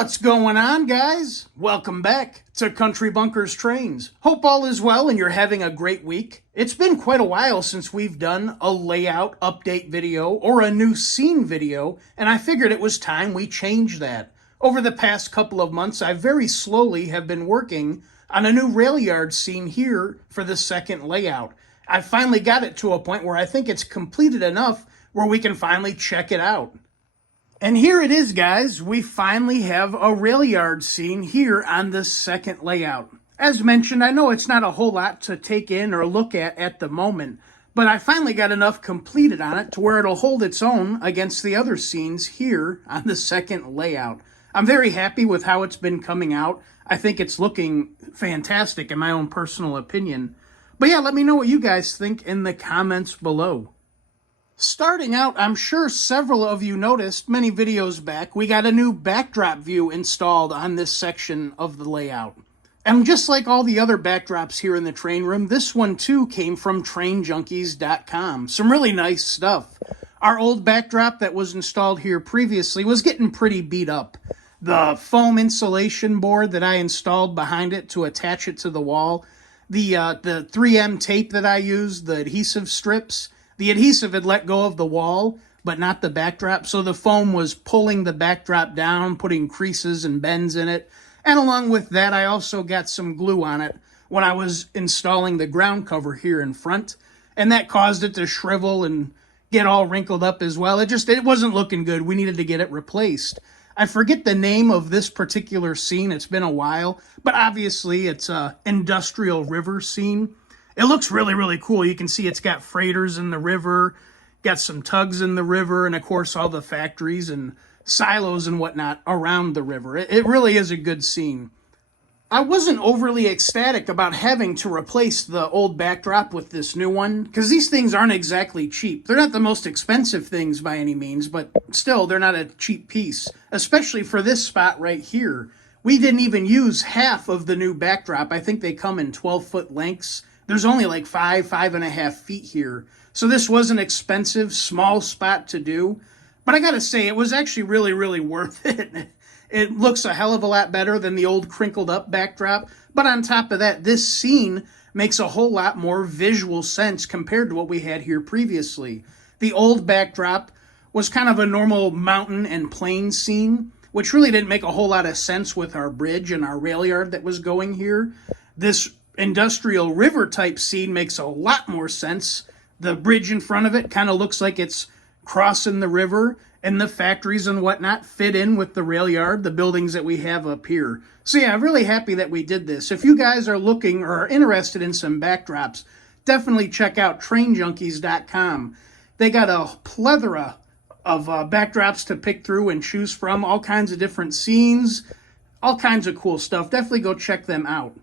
What's going on, guys? Welcome back to Country Bunkers Trains. Hope all is well and you're having a great week. It's been quite a while since we've done a layout update video or a new scene video, and I figured it was time we change that. Over the past couple of months, I very slowly have been working on a new rail yard scene here for the second layout. I finally got it to a point where I think it's completed enough where we can finally check it out. And here it is, guys. We finally have a rail yard scene here on the second layout. As mentioned, I know it's not a whole lot to take in or look at the moment, but I finally got enough completed on it to where it'll hold its own against the other scenes here on the second layout. I'm very happy with how it's been coming out. I think it's looking fantastic in my own personal opinion. But yeah, let me know what you guys think in the comments below. Starting out, I'm sure several of you noticed many videos back, we got a new backdrop view installed on this section of the layout. And just like all the other backdrops here in the train room, this one too came from trainjunkies.com. Some really nice stuff. Our old backdrop that was installed here previously was getting pretty beat up. The foam insulation board that I installed behind it to attach it to the wall, the 3M tape that I used, the adhesive strips, the adhesive had let go of the wall, but not the backdrop, so the foam was pulling the backdrop down, putting creases and bends in it. And along with that, I also got some glue on it when I was installing the ground cover here in front, and that caused it to shrivel and get all wrinkled up as well. It wasn't looking good. We needed to get it replaced. I forget the name of this particular scene. It's been a while, but obviously it's a industrial river scene. It looks really, really cool. You can see it's got freighters in the river, got some tugs in the river, and of course all the factories and silos and whatnot around the river. It really is a good scene. I wasn't overly ecstatic about having to replace the old backdrop with this new one, because these things aren't exactly cheap. They're not the most expensive things by any means, but still, they're not a cheap piece, especially for this spot right here. We didn't even use half of the new backdrop. I think they come in 12-foot lengths. There's only like 5.5 feet here. So this was an expensive, small spot to do. But I gotta say, it was actually really, really worth it. It looks a hell of a lot better than the old crinkled up backdrop. But on top of that, this scene makes a whole lot more visual sense compared to what we had here previously. The old backdrop was kind of a normal mountain and plain scene, which really didn't make a whole lot of sense with our bridge and our rail yard that was going here. This industrial river type scene makes a lot more sense. The bridge in front of it kind of looks like it's crossing the river, and the factories and whatnot fit in with the rail yard, the buildings that we have up here. So yeah, I'm really happy that we did this. If you guys are looking or are interested in some backdrops, definitely check out trainjunkies.com. They got a plethora of backdrops to pick through and choose from, all kinds of different scenes, all kinds of cool stuff. Definitely go check them out.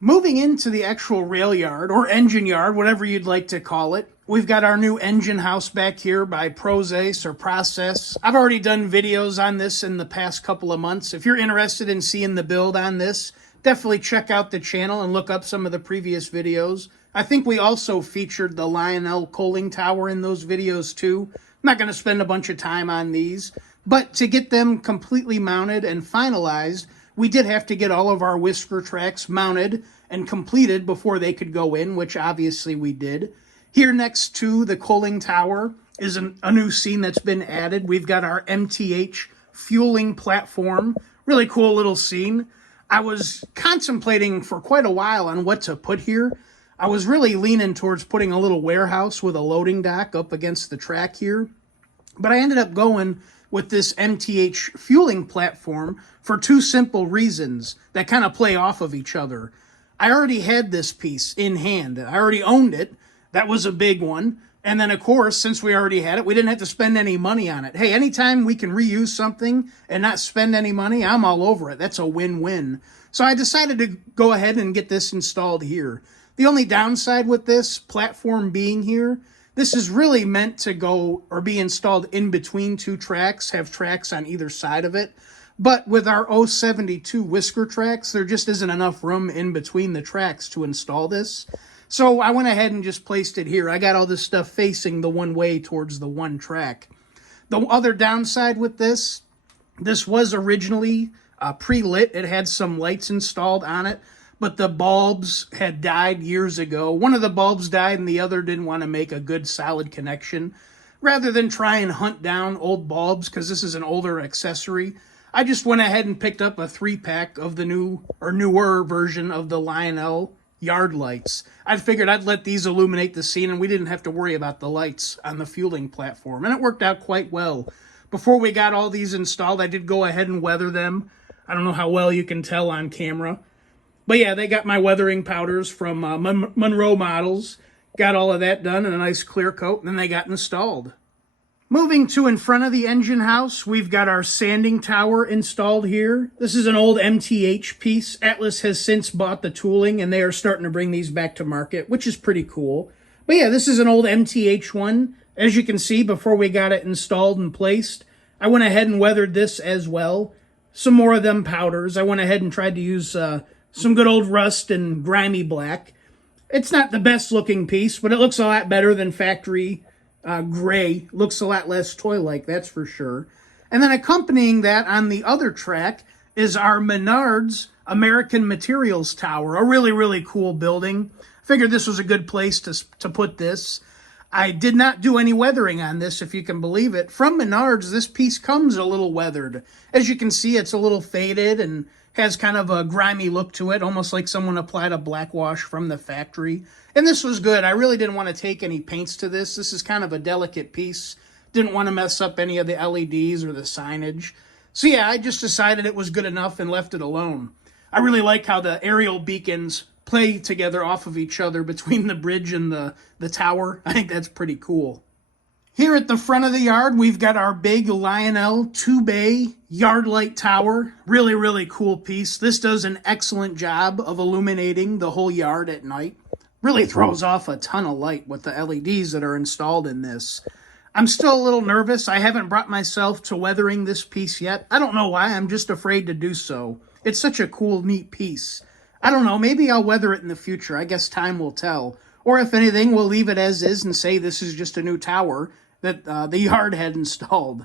Moving into the actual rail yard, or engine yard, whatever you'd like to call it, we've got our new engine house back here by Process or Process. I've already done videos on this in the past couple of months. If you're interested in seeing the build on this, definitely check out the channel and look up some of the previous videos. I think we also featured the Lionel cooling tower in those videos too. I'm not going to spend a bunch of time on these, but to get them completely mounted and finalized, we did have to get all of our whisker tracks mounted and completed before they could go in, which obviously we did. Here next to the cooling tower is a new scene that's been added. We've got our MTH fueling platform. Really cool little scene. I was contemplating for quite a while on what to put here. I was really leaning towards putting a little warehouse with a loading dock up against the track here. But I ended up going with this MTH fueling platform for two simple reasons that kind of play off of each other. I already had this piece in hand. I already owned it. That was a big one. And then, of course, since we already had it, we didn't have to spend any money on it. Hey, anytime we can reuse something and not spend any money, I'm all over it. That's a win-win. So I decided to go ahead and get this installed here. The only downside with this platform being here, this is really meant to go or be installed in between two tracks, have tracks on either side of it. But with our 072 whisker tracks, there just isn't enough room in between the tracks to install this. So I went ahead and just placed it here. I got all this stuff facing the one way towards the one track. The other downside with this This was originally pre-lit. It had some lights installed on it, but the bulbs had died years ago. One of the bulbs died and the other didn't want to make a good solid connection. Rather than try and hunt down old bulbs, because this is an older accessory, I just went ahead and picked up a 3-pack of the new or newer version of the Lionel yard lights. I figured I'd let these illuminate the scene and we didn't have to worry about the lights on the fueling platform. And it worked out quite well. Before we got all these installed, I did go ahead and weather them. I don't know how well you can tell on camera. But yeah, they got my weathering powders from Monroe Models. Got all of that done in a nice clear coat, and then they got installed. Moving to in front of the engine house, we've got our sanding tower installed here. This is an old MTH piece. Atlas has since bought the tooling, and they are starting to bring these back to market, which is pretty cool. But yeah, this is an old MTH one. As you can see, before we got it installed and placed, I went ahead and weathered this as well. Some more of them powders. I went ahead and tried to use some good old rust and grimy black. It's not the best looking piece, but it looks a lot better than factory gray. Looks a lot less toy-like, that's for sure. And then accompanying that on the other track is our Menards American Materials Tower. A really, really cool building. Figured this was a good place to put this. I did not do any weathering on this, if you can believe it. From Menards, this piece comes a little weathered. As you can see, it's a little faded and has kind of a grimy look to it, almost like someone applied a black wash from the factory. And this was good. I really didn't want to take any paints to this. This is kind of a delicate piece. Didn't want to mess up any of the LEDs or the signage. So yeah, I just decided it was good enough and left it alone. I really like how the aerial beacons play together off of each other between the bridge and the tower. I think that's pretty cool. Here at the front of the yard, we've got our big Lionel 2-bay yard light tower. Really, really cool piece. This does an excellent job of illuminating the whole yard at night. Really throws off a ton of light with the LEDs that are installed in this. I'm still a little nervous. I haven't brought myself to weathering this piece yet. I don't know why. I'm just afraid to do so. It's such a cool, neat piece. I don't know. Maybe I'll weather it in the future. I guess time will tell. Or if anything, we'll leave it as is and say this is just a new tower that the yard had installed.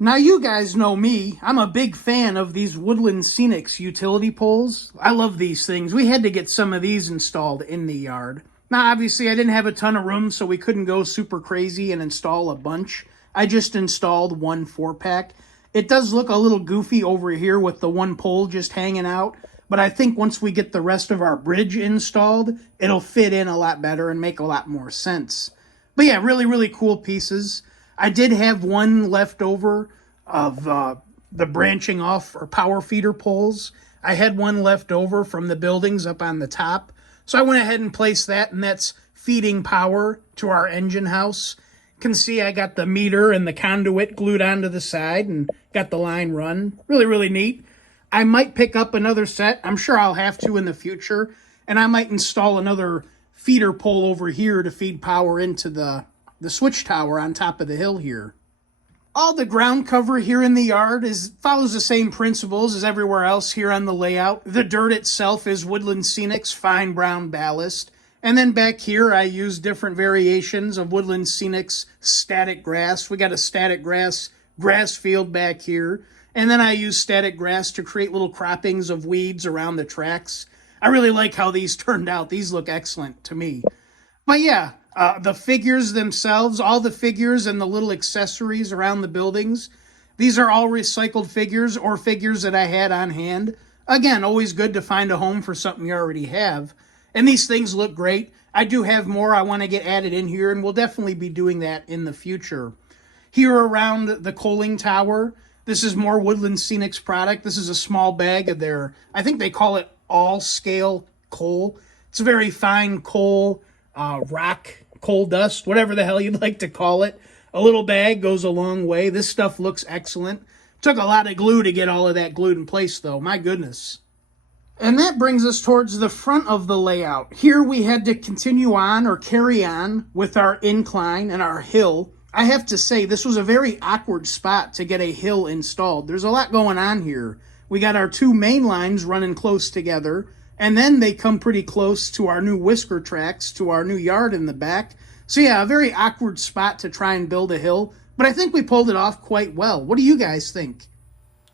Now, you guys know me. I'm a big fan of these Woodland Scenics utility poles. I love these things. We had to get some of these installed in the yard. Now, obviously, I didn't have a ton of room, so we couldn't go super crazy and install a bunch. I just installed one 4-pack. It does look a little goofy over here with the one pole just hanging out, but I think once we get the rest of our bridge installed, it'll fit in a lot better and make a lot more sense. But yeah, really, really cool pieces. I did have one left over of the branching off or power feeder poles. I had one left over from the buildings up on the top. So I went ahead and placed that, and that's feeding power to our engine house. You can see I got the meter and the conduit glued onto the side and got the line run. Really, really neat. I might pick up another set. I'm sure I'll have to in the future. And I might install another feeder pole over here to feed power into the switch tower on top of the hill here. All the ground cover here in the yard follows the same principles as everywhere else here on the layout. The dirt itself is Woodland Scenics fine brown ballast. And then back here I use different variations of Woodland Scenics static grass. We got a static grass field back here. And then I use static grass to create little croppings of weeds around the tracks. I really like how these turned out. These look excellent to me. But yeah, the figures themselves, all the figures and the little accessories around the buildings, these are all recycled figures or figures that I had on hand. Again, always good to find a home for something you already have. And these things look great. I do have more I want to get added in here, and we'll definitely be doing that in the future. Here around the coaling tower, this is more Woodland Scenics product. This is a small bag of their, I think they call it all-scale coal. It's a very fine coal, rock, coal dust, whatever the hell you'd like to call it. A little bag goes a long way. This stuff looks excellent. Took a lot of glue to get all of that glued in place, though. My goodness. And that brings us towards the front of the layout. Here we had to continue on or carry on with our incline and our hill. I have to say, this was a very awkward spot to get a hill installed. There's a lot going on here. We got our two main lines running close together, and then they come pretty close to our new whisker tracks, to our new yard in the back. So yeah, a very awkward spot to try and build a hill, but I think we pulled it off quite well. What do you guys think?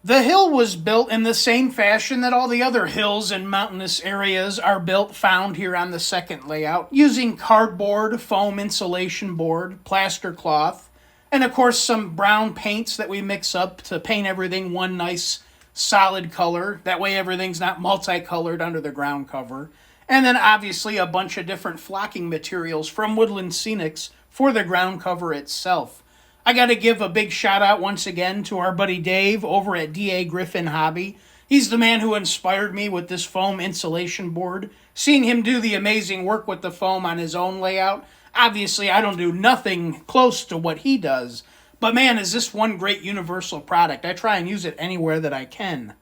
The hill was built in the same fashion that all the other hills and mountainous areas are built found here on the second layout, using cardboard, foam insulation board, plaster cloth, and of course some brown paints that we mix up to paint everything one nice solid color. That way everything's not multicolored under the ground cover. And then obviously a bunch of different flocking materials from Woodland Scenics for the ground cover itself. I got to give a big shout out once again to our buddy Dave over at D.A. Griffin Hobby. He's the man who inspired me with this foam insulation board. Seeing him do the amazing work with the foam on his own layout, obviously I don't do nothing close to what he does. But man, is this one great universal product. I try and use it anywhere that I can.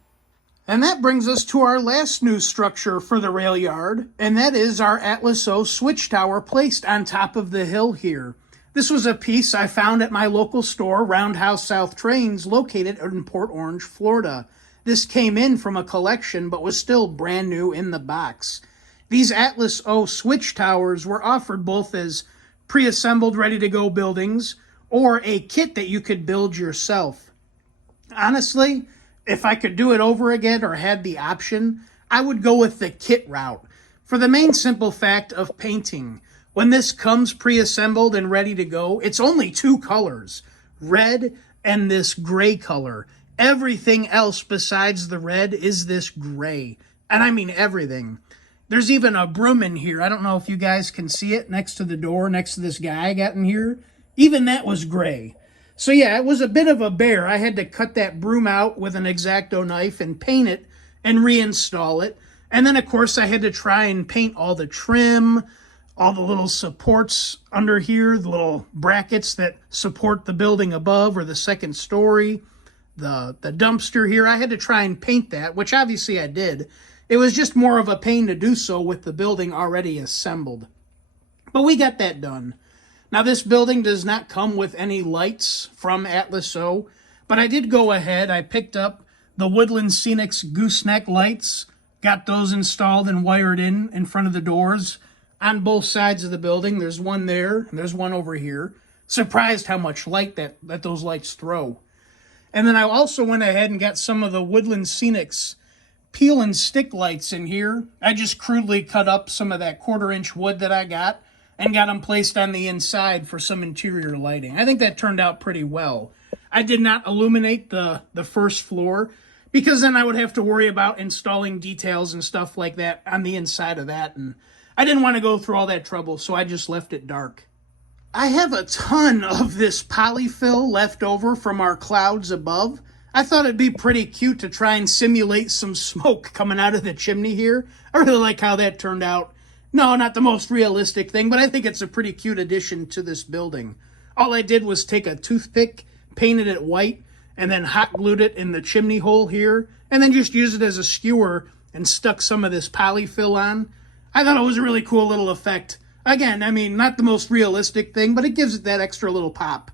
And that brings us to our last new structure for the rail yard, and that is our Atlas O switch tower placed on top of the hill here. This was a piece I found at my local store, Roundhouse South Trains, located in Port Orange, Florida. This came in from a collection, but was still brand new in the box. These Atlas O switch towers were offered both as pre-assembled, ready-to-go buildings, or a kit that you could build yourself. Honestly, if I could do it over again or had the option, I would go with the kit route, for the main simple fact of painting. When this comes pre-assembled and ready to go, it's only two colors, red and this gray color. Everything else besides the red is this gray. And I mean everything. There's even a broom in here. I don't know if you guys can see it next to the door, next to this guy I got in here. Even that was gray. So yeah, it was a bit of a bear. I had to cut that broom out with an X-Acto knife and paint it and reinstall it. And then of course I had to try and paint all the trim, all the little supports under here, the little brackets that support the building above or the second story, the dumpster here. I had to try and paint that, which obviously I did. It was just more of a pain to do so with the building already assembled. But we got that done. Now this building does not come with any lights from Atlas O, but I did go ahead. I picked up the Woodland Scenics gooseneck lights, got those installed and wired in front of the doors on both sides of the building. There's one there, and there's one over here. Surprised how much light that those lights throw. And then I also went ahead and got some of the Woodland Scenics peel and stick lights in here. I just crudely cut up some of that 1/4-inch wood that I got and got them placed on the inside for some interior lighting. I think that turned out pretty well. I did not illuminate the first floor because then I would have to worry about installing details and stuff like that on the inside of that, and I didn't want to go through all that trouble, so I just left it dark. I have a ton of this polyfill left over from our clouds above. I thought it'd be pretty cute to try and simulate some smoke coming out of the chimney here. I really like how that turned out. No, not the most realistic thing, but I think it's a pretty cute addition to this building. All I did was take a toothpick, painted it white, and then hot glued it in the chimney hole here, and then just used it as a skewer and stuck some of this polyfill on. I thought it was a really cool little effect. Again, I mean, not the most realistic thing, but it gives it that extra little pop.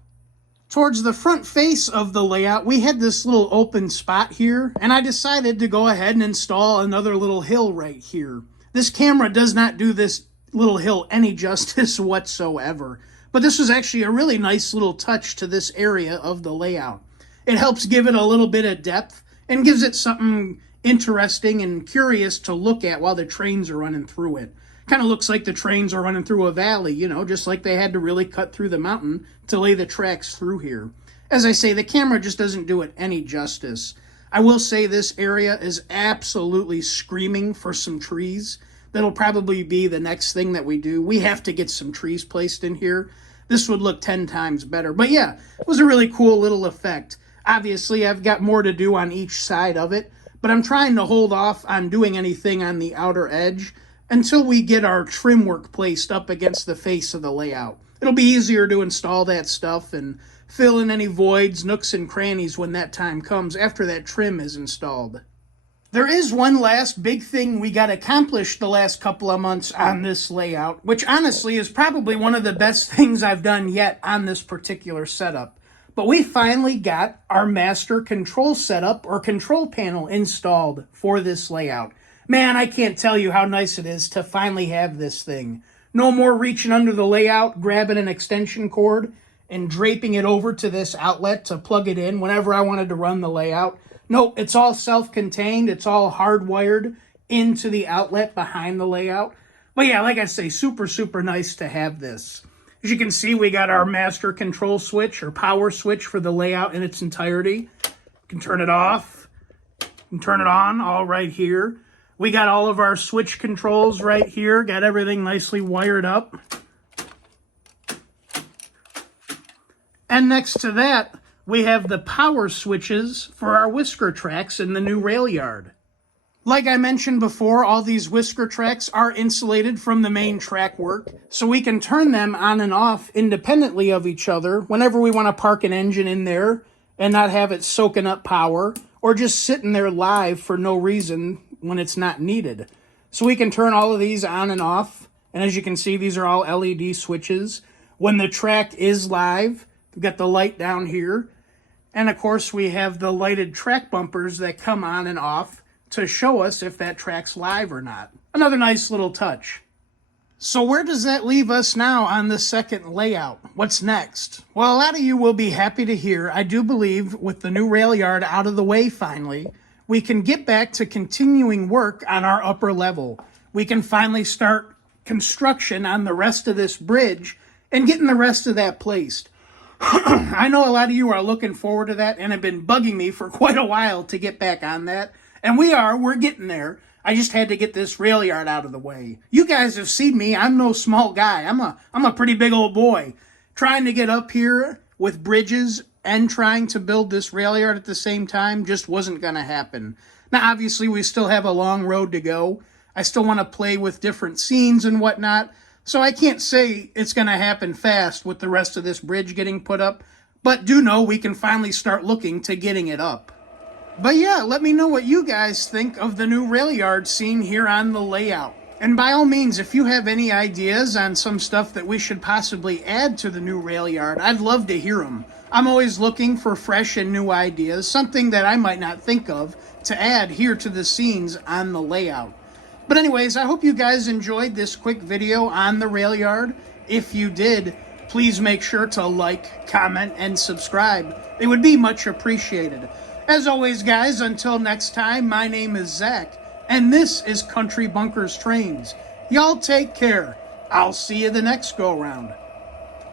Towards the front face of the layout, we had this little open spot here, and I decided to go ahead and install another little hill right here. This camera does not do this little hill any justice whatsoever, but this was actually a really nice little touch to this area of the layout. It helps give it a little bit of depth and gives it something interesting and curious to look at while the trains are running through it. Kind of looks like the trains are running through a valley, you know, just like they had to really cut through the mountain to lay the tracks through here. As I say, the camera just doesn't do it any justice. I will say this area is absolutely screaming for some trees. That'll probably be the next thing that we do. We have to get some trees placed in here. This would look 10 times better. But yeah, it was a really cool little effect. Obviously, I've got more to do on each side of it, but I'm trying to hold off on doing anything on the outer edge until we get our trim work placed up against the face of the layout. It'll be easier to install that stuff and fill in any voids, nooks, and crannies when that time comes after that trim is installed. There is one last big thing we got accomplished the last couple of months on this layout, which honestly is probably one of the best things I've done yet on this particular setup. But we finally got our master control setup or control panel installed for this layout. Man, I can't tell you how nice it is to finally have this thing. No more reaching under the layout, grabbing an extension cord, and draping it over to this outlet to plug it in whenever I wanted to run the layout. No, it's all self-contained. It's all hardwired into the outlet behind the layout. But yeah, like I say, super, super nice to have this. As you can see, we got our master control switch or power switch for the layout in its entirety. You can turn it off and turn it on all right here. We got all of our switch controls right here. Got everything nicely wired up. And next to that, we have the power switches for our whisker tracks in the new rail yard. Like I mentioned before, all these whisker tracks are insulated from the main track work, so we can turn them on and off independently of each other whenever we want to park an engine in there and not have it soaking up power, or just sitting there live for no reason when it's not needed. So we can turn all of these on and off, and as you can see, these are all LED switches. When the track is live, we've got the light down here, and of course we have the lighted track bumpers that come on and off to show us if that track's live or not. Another nice little touch. So where does that leave us now on the second layout? What's next? Well, a lot of you will be happy to hear, I do believe with the new rail yard out of the way finally, we can get back to continuing work on our upper level. We can finally start construction on the rest of this bridge and getting the rest of that placed. I know a lot of you are looking forward to that and have been bugging me for quite a while to get back on that. And we're getting there. I just had to get this rail yard out of the way. You guys have seen me. I'm no small guy. I'm a pretty big old boy. Trying to get up here with bridges and trying to build this rail yard at the same time just wasn't going to happen. Now, obviously, we still have a long road to go. I still want to play with different scenes and whatnot. So I can't say it's going to happen fast with the rest of this bridge getting put up. But do know we can finally start looking to getting it up. But yeah, let me know what you guys think of the new rail yard scene here on the layout. And by all means, if you have any ideas on some stuff that we should possibly add to the new rail yard, I'd love to hear them. I'm always looking for fresh and new ideas, something that I might not think of to add here to the scenes on the layout. But anyways, I hope you guys enjoyed this quick video on the rail yard. If you did, please make sure to like, comment, and subscribe. It would be much appreciated. As always, guys, until next time, my name is Zach, and this is Country Bunkers Trains. Y'all take care. I'll see you the next go-around.